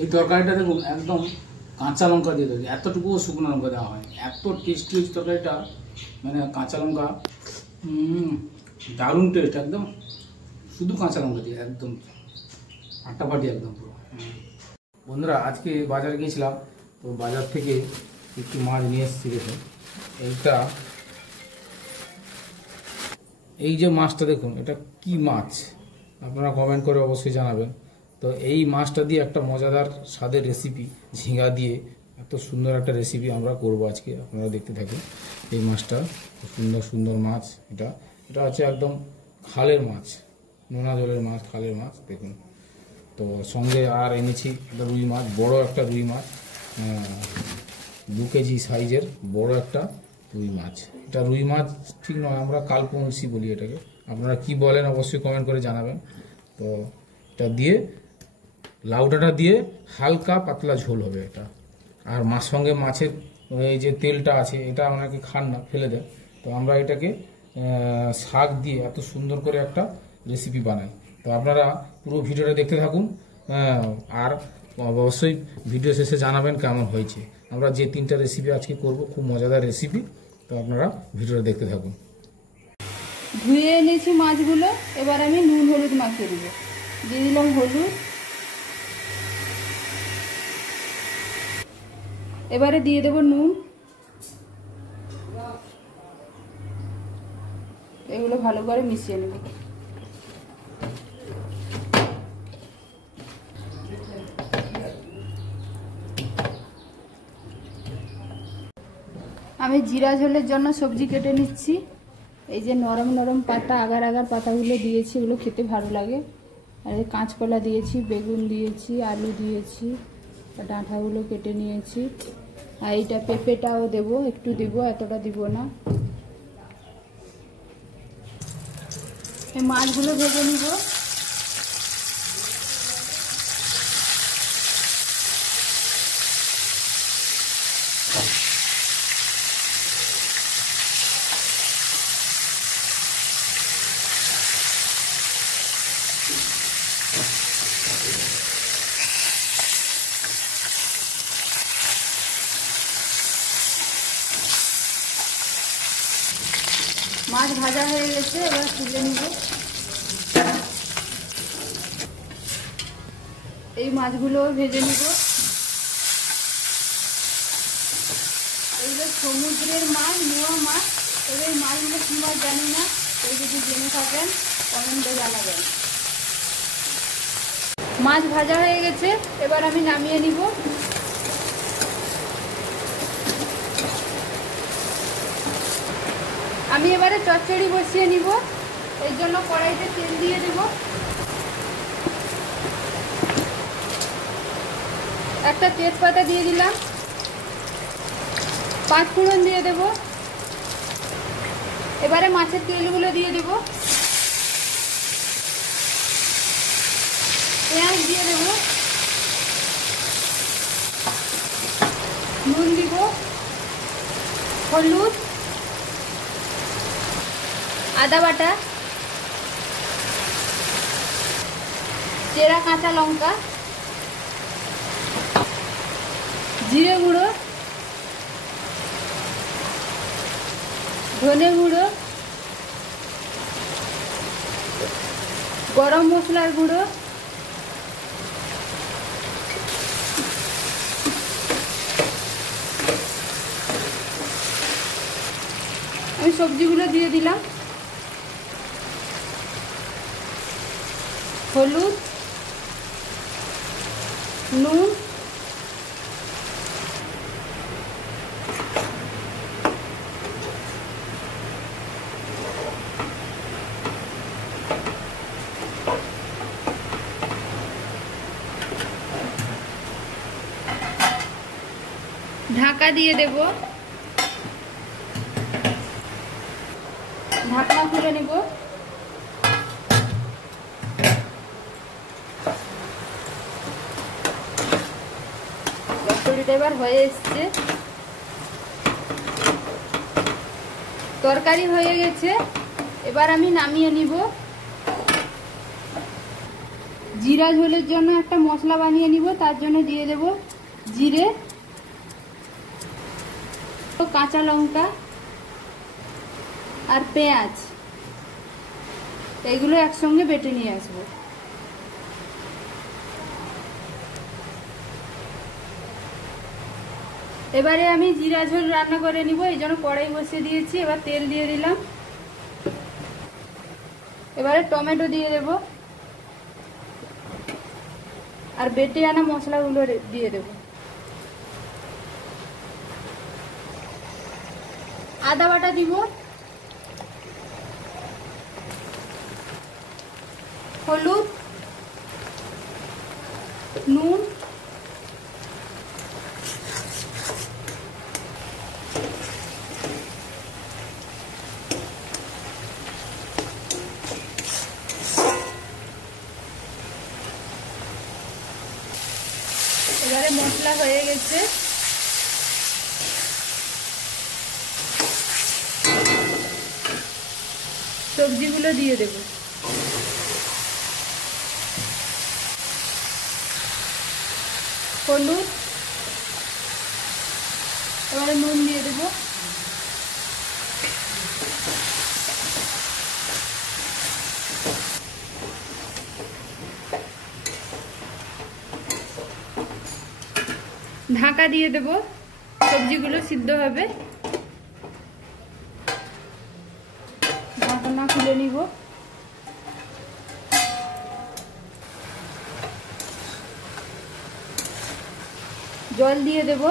এই তরকারিটা দেখুন একদম কাঁচা লঙ্কা দিয়ে তৈরি, এতটুকুও শুকনো লঙ্কা দেওয়া হয়, এত টেস্টি হচ্ছে তরকারিটা, মানে কাঁচা লঙ্কা দারুণ টেস্ট, একদম শুধু কাঁচা লঙ্কা দিয়ে একদম ফাটাফাটি একদম পুরো। বন্ধুরা আজকে বাজারে গিয়েছিলাম, তো বাজার থেকে একটু মাছ নিয়ে এসেছি। দেখুন এইটা, এই যে মাছটা দেখুন, এটা কি মাছ আপনারা কমেন্ট করে অবশ্যই জানাবেন। তো এই মাছটা দিয়ে একটা মজাদার স্বাদের রেসিপি, ঝিঙা দিয়ে এত সুন্দর একটা রেসিপি আমরা করব আজকে, আপনারা দেখতে থাকুন। এই মাছটা সুন্দর সুন্দর মাছ, এটা হচ্ছে একদম খালের মাছ, নোনা জলের মাছ, খালের মাছ দেখুন। তো সঙ্গে আর এনেছি একটা রুই মাছ, বড় একটা রুই মাছ, 2 কেজি সাইজের বড় একটা রুই মাছ। এটা রুই মাছ ঠিক নয়, আমরা কালপংসি বলি এটাকে, আপনারা কি বলেন অবশ্যই কমেন্ট করে জানাবেন। তো এটা দিয়ে লাউ ডাঁটা দিয়ে হালকা পাতলা ঝোল হবে এটা। আর মাছ সঙ্গে মাছের এই যে তেলটা আছে, এটা অনেকে খান না, ফেলে দেয়, তো আমরা এটাকে শাক দিয়ে এত সুন্দর করে একটা রেসিপি বানাই। তো আপনারা পুরো ভিডিওটা দেখতে থাকুন, আর অবশ্যই ভিডিও শেষে জানাবেন কেমন হয়েছে। আমরা যে 3টা রেসিপি আজকে করব, খুব মজাদার রেসিপি, তো আপনারা ভিডিওটা দেখতে থাকুন। ধুয়ে এনেছি মাছগুলো, এবার আমি নুন হলুদ মাখিয়ে দিব। দিয়ে দিলাম হলুদ, এবারে দিয়ে দেব নুন, এগুলো ভালো করে মিশিয়ে নেব। আমি জিরা ঝোলের জন্য সবজি কেটে নিচ্ছি। এই যে নরম নরম পাতা, আগার আগার পাতাগুলো দিয়েছি, এগুলো খেতে ভালো লাগে। আর এই কাঁচকলা দিয়েছি, বেগুন দিয়েছি, আলু দিয়েছি, ডাঁটাগুলো কেটে নিয়েছি। আর এইটা পেঁপেটাও দেবো, একটু দিব, এতটা দিব না। এই মাছগুলো ভেজে নিব। মাছ ভাজা হয়ে গেছে, এবার তুলে নিব। এই মাছগুলো ভেজে নিব। এইগুলো সমুদ্রের মাছ, নোয়া মাছ। তবে এই মাছগুলো কি মাছ জানি না, এই যদি জেনে থাকেন কমেন্টে জানাবেন। মাছ ভাজা হয়ে গেছে, এবার আমি নামিয়ে নিব। আমি এবারে চচ্চড়ি বসিয়ে নিব, এই জন্য কড়াইতে তেল দিয়ে দেব। একটা তেজপাতা দিয়ে দিলাম, 5 ফোড়ন দিয়ে দেব। এবারে মাছের তেলগুলো দিয়ে দেব, পেঁয়াজ দিয়ে দেব, নুন দিব, হলুদ, আদা বাটা, চেরা কাঁচা লঙ্কা, জিরে গুঁড়ো, ধনে গুঁড়ো, গরম মশলার গুঁড়ো, আমি সবজিগুলো দিয়ে দিলাম। হলুদ, নুন, ঢাকা দিয়ে দেব, ঢাকনা খুলে নেব। চচ্চড়িটা এবার হয়ে এসছে, তরকারি হয়ে গেছে, এবার আমি নামিয়ে নিব। জিরা ঝোলের জন্য একটা মশলা বানিয়ে নিব, তার জন্য দিয়ে দেব জিরে, কাঁচা লঙ্কা আর পেঁয়াজ, এইগুলো একসঙ্গে বেটে নিয়ে আসবো। এবারে আমি জিরা ঝোল রান্না করে নিব, এই জন্য কড়াই বসিয়ে দিয়েছি। এবার তেল দিয়ে দিলাম, এবারে টমেটো দিয়ে দেব আর বেটে আনা মশলাগুলো দিয়ে দেব। আদা বাটা দিব, হলুদ, নুন, এবারে মশলা হয়ে গেছে, সবজিগুলো দিয়ে দেব। হলুদ, এবারে নুন দিয়ে দেব, ঢাকা দিয়ে দেব, সবজিগুলো সিদ্ধ হবে। ঢাকনা খুলে নিব, জল দিয়ে দেব,